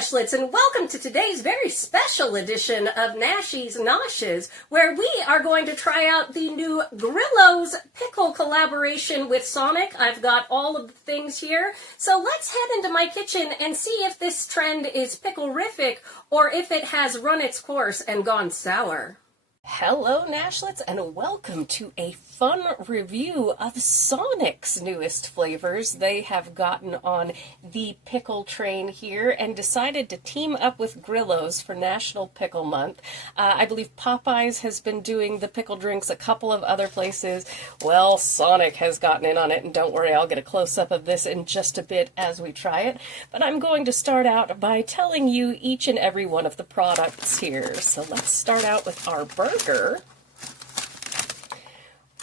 Nashlets, and welcome to today's very special edition of Nashies, where we are going to try out the new Grillo's Pickle collaboration with Sonic. I've got all of the things here, so let's head into my kitchen and see if this trend is pickle-rific or if it has run its course and gone sour. Hello, Nashlets, and welcome to a fun review of Sonic's newest flavors. They have gotten on the pickle train here and decided to team up with Grillo's for National Pickle Month. I believe Popeyes has been doing the pickle drinks, a couple of other places. Well, Sonic has gotten in on it, and don't worry, I'll get a close-up of this in just a bit as we try it. But I'm going to start out by telling you each and every one of the products here. So let's start out with our burger,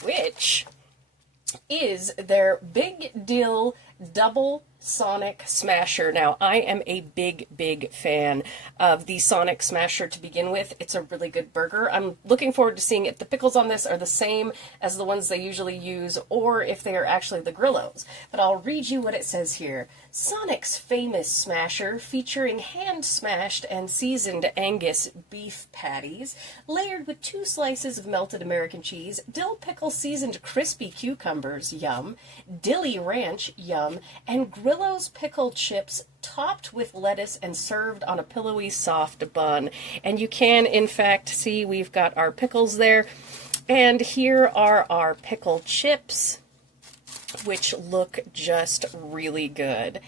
which is their Big Dill Double Sonic Smasher. Now, I am a big fan of the Sonic Smasher to begin with. It's a really good burger. I'm looking forward to seeing if the pickles on this are the same as the ones they usually use, or if they are actually the Grillo's. But I'll read you what it says here. Sonic's famous smasher, featuring hand-smashed and seasoned Angus beef patties, layered with 2 slices of melted American cheese, dill pickle seasoned crispy cucumbers, yum, dilly ranch, yum, and Grillo's pickle chips topped with lettuce and served on a pillowy soft bun. And you can, in fact, see we've got our pickles there. And here are our pickle chips, which look just really good.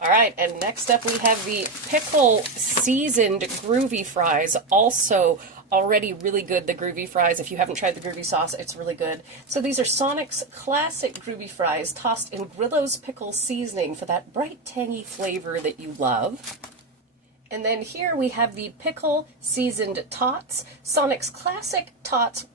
All right, and next up we have the pickle seasoned groovy fries, also already really good, the groovy fries. If you haven't tried the groovy sauce, it's really good. So these are Sonic's classic groovy fries, tossed in Grillo's pickle seasoning for that bright, tangy flavor that you love. And then here we have the pickle seasoned tots, Sonic's classic tots,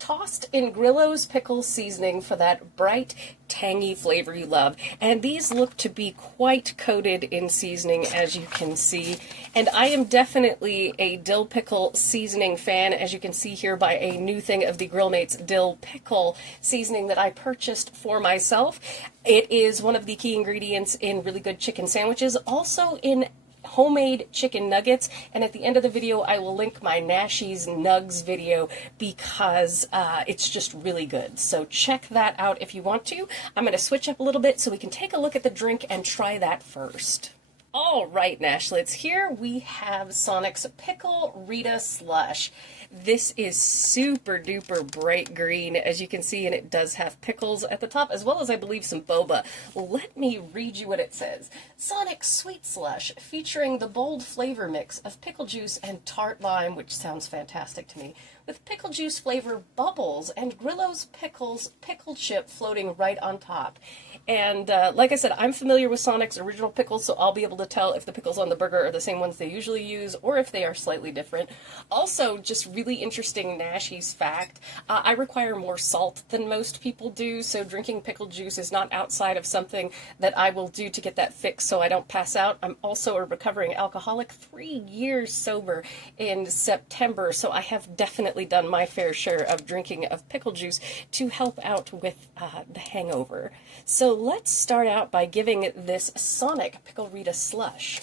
tossed in Grillo's pickle seasoning for that bright, tangy flavor you love. And these look to be quite coated in seasoning, as you can see. And I am definitely a dill pickle seasoning fan, as you can see here by a new thing of the Grill Mates dill pickle seasoning that I purchased for myself. It is one of the key ingredients in really good chicken sandwiches, also in homemade chicken nuggets, and at the end of the video I will link my Nashies Nugs video because it's just really good. So check that out if you want to. I'm going to switch up a little bit so we can take a look at the drink and try that first. All right, Nashlets, here we have Sonic's Pickle Rita Slush. This is super duper bright green, as you can see, and it does have pickles at the top, as well as, I believe, some boba. Let me read you what it says. Sonic's Sweet Slush, featuring the bold flavor mix of pickle juice and tart lime, which sounds fantastic to me, with pickle juice flavor bubbles and Grillo's pickles pickle chip floating right on top. And like I said, I'm familiar with Sonic's original pickles, so I'll be able to tell if the pickles on the burger are the same ones they usually use or if they are slightly different. Also, just really interesting Nashies fact, I require more salt than most people do, so drinking pickle juice is not outside of something that I will do to get that fix so I don't pass out. I'm also a recovering alcoholic, 3 years sober in September, so I have definitely done my fair share of drinking of pickle juice to help out with the hangover. So let's start out by giving this Sonic Pickle Rita Slush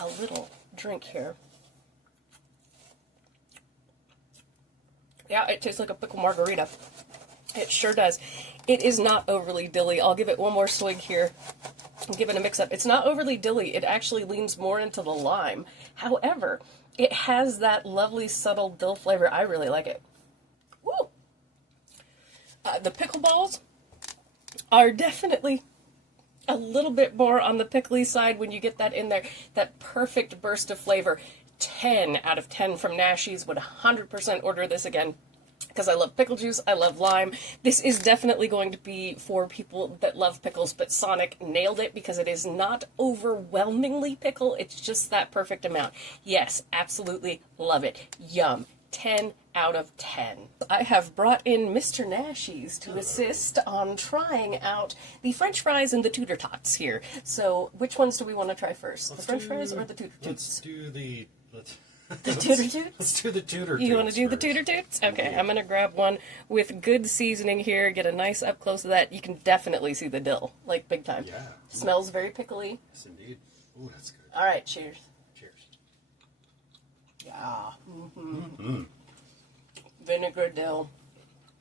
a little drink here. Yeah, it tastes like a pickle margarita. It sure does. It is not overly dilly. I'll give it one more swig here and give it a mix-up. It's not overly dilly. It actually leans more into the lime. However, it has that lovely subtle dill flavor. I really like it. Woo! The pickle balls are definitely a little bit more on the pickly side when you get that in there. That perfect burst of flavor. 10 out of 10 from Nashies. Would 100% order this again because I love pickle juice, I love lime. This is definitely going to be for people that love pickles, but Sonic nailed it because it is not overwhelmingly pickle. It's just that perfect amount. Yes, absolutely love it. Yum. 10 out of 10. I have brought in Mr. Nashies to assist on trying out the French fries and the Tudor Tots here. So, which ones do we want to try first? The French fries or the Tudor Toots? Let's do the Tudor Toots? Let's do the Tudor Toots. You want to do first. the Tudor Toots? Okay, I'm going to grab one with good seasoning here, get a nice up close of that. You can definitely see the dill, like big time. Yeah. Smells very pickly. Yes, indeed. Ooh, that's good. All right, cheers. Cheers. Yeah. Vinegar dill.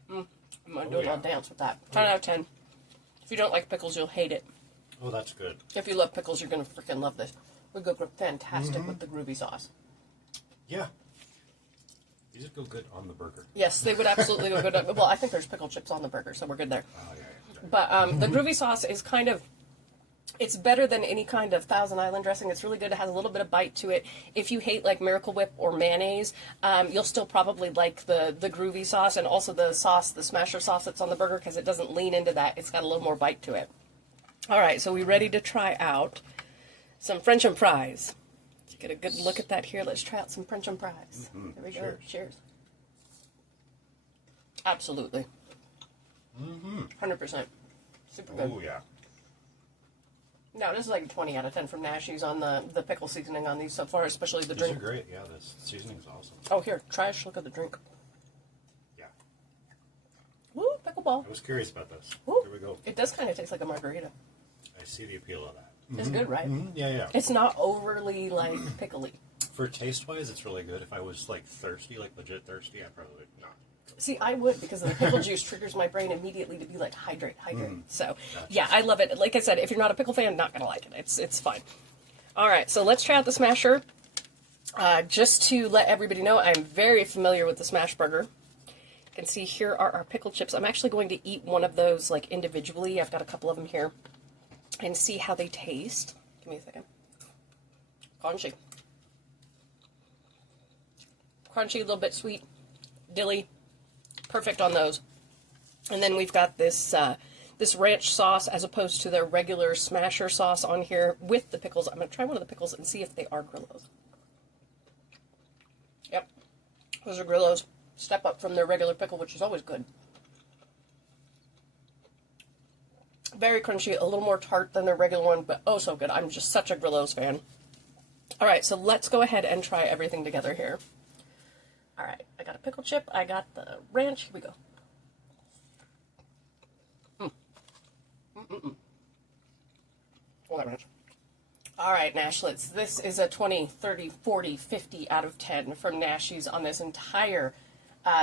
I'm going to do a little dance with that. 10 out of 10. If you don't like pickles, you'll hate it. Oh, that's good. If you love pickles, you're going to freaking love this. Would go fantastic with the groovy sauce. Yeah. These would go good on the burger. Yes, they would absolutely go good. Well, I think there's pickle chips on the burger, so we're good there. Oh, yeah. But the groovy sauce is kind of, it's better than any kind of Thousand Island dressing. It's really good. It has a little bit of bite to it. If you hate like Miracle Whip or mayonnaise, you'll still probably like the groovy sauce, and also the sauce, the smasher sauce that's on the burger, because it doesn't lean into that. It's got a little more bite to it. All right, so we ready to try out some French and fries. Let's get a good look at that here. Let's try out some French and fries. Here we go. Cheers. Absolutely. 100%. Super good. Oh, yeah. No, this is like a 20 out of 10 from Nashies on the pickle seasoning on these so far, especially the drink. These are great. Yeah, the seasoning's awesome. Oh, here, try a look at the drink. Yeah. Woo, pickleball. I was curious about this. Woo. Here we go. It does kind of taste like a margarita. I see the appeal of that. It's good, right? Yeah, yeah. It's not overly, like, pickly. For taste-wise, it's really good. If I was, like, thirsty, like legit thirsty, I probably would not. See, I would, because the pickle juice triggers my brain immediately to be like, hydrate. So, yeah, I love it. Like I said, if you're not a pickle fan, not going to like it. It's fine. All right, so let's try out the Smasher. Just to let everybody know, I'm very familiar with the Smash Burger. You can see here are our pickle chips. I'm actually going to eat one of those, like, individually. I've got a couple of them here. And see how they taste. Give me a second. Crunchy. Crunchy, a little bit sweet. Dilly. Perfect on those. And then we've got this this ranch sauce as opposed to their regular smasher sauce on here with the pickles. I'm going to try one of the pickles and see if they are Grillos. Yep. Those are Grillos. Step up from their regular pickle, which is always good. Very crunchy, a little more tart than their regular one, but oh so good. I'm just such a Grillos fan. All right, so let's go ahead and try everything together here. All right, I got a pickle chip. I got the ranch. Here we go. Oh, that ranch. All right, Nashlets. This is a 20, 30, 40, 50 out of 10 from Nashies on this entire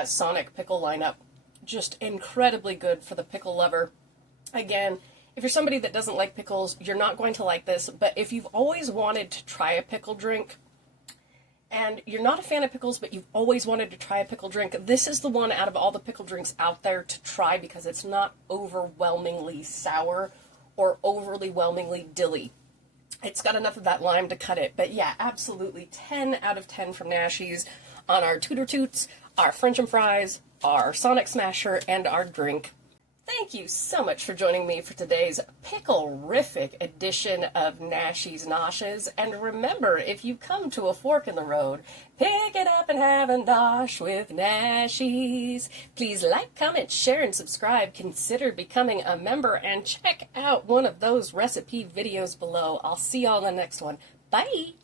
Sonic pickle lineup. Just incredibly good for the pickle lover. Again, if you're somebody that doesn't like pickles, you're not going to like this. But if you've always wanted to try a pickle drink, and you're not a fan of pickles, but you've always wanted to try a pickle drink, this is the one out of all the pickle drinks out there to try because it's not overwhelmingly sour or overly whelmingly dilly. It's got enough of that lime to cut it. But yeah, absolutely 10 out of 10 from Nashies on our Tooter Toots, our French and fries, our Sonic Smasher, and our drink. Thank you so much for joining me for today's pickle-rific edition of Nashies Noshes. And remember, if you come to a fork in the road, pick it up and have a nosh with Nashies. Please like, comment, share, and subscribe. Consider becoming a member and check out one of those recipe videos below. I'll see y'all in the next one. Bye!